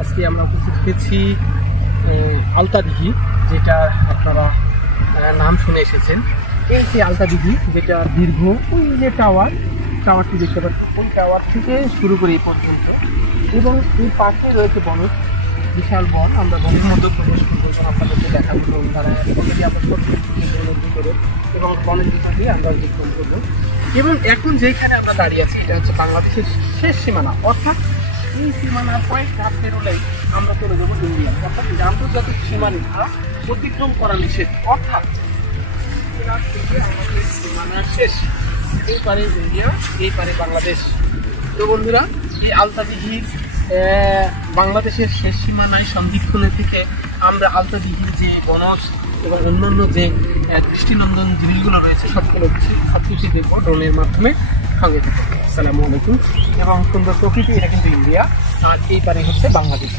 আজকে আমরা উপস্থিত হয়েছি আলতাদিঘি, যেটা আপনারা নাম শুনে এসেছেন। এই যে আলতাদিঘি, যেটা দীর্ঘ ওই যে টাওয়ারটি দেখতে পাচ্ছেন, ওই টাওয়ার থেকে শুরু করে এই পর্যন্ত, এবং এই পাশে রয়েছে বনজ, বিশাল বন। আমরা বনের মধ্যে প্রবেশ করবো, আপনাদেরকে দেখাবো তারা বনের ভিতরে এবং বনের ভিতর দিয়ে আমরা অতিক্রম করবো। এবং এখন যেখানে আমরা দাঁড়িয়ে আছি, এটা হচ্ছে বাংলাদেশের শেষ সীমানা, অর্থাৎ এই সীমানার কয়েক ধাপ পেরোলেই আমরা চলে যাবো ইন্ডিয়া, অর্থাৎ আন্তর্জাতিক সীমারেখা অতিক্রম করা নিষেধ, অর্থাৎ সীমানার শেষ, এই পারে ইন্ডিয়া, এই পারে বাংলাদেশ। তো বন্ধুরা, এই আলতাদিঘির বাংলাদেশের শেষ সীমানায় সন্ধিক্ষণের থেকে আমরা আলতাদিঘির যে বনজ এবং অন্যান্য যে দৃষ্টিনন্দন জিনিসগুলো রয়েছে সব কিছু দেখবো ড্রোনের মাধ্যমে। সঙ্গে দেখবো। আসসালামু আলাইকুম। এবং সুন্দর প্রকৃতি, এটা কিন্তু ইন্ডিয়া, আর এই পারে হচ্ছে বাংলাদেশ।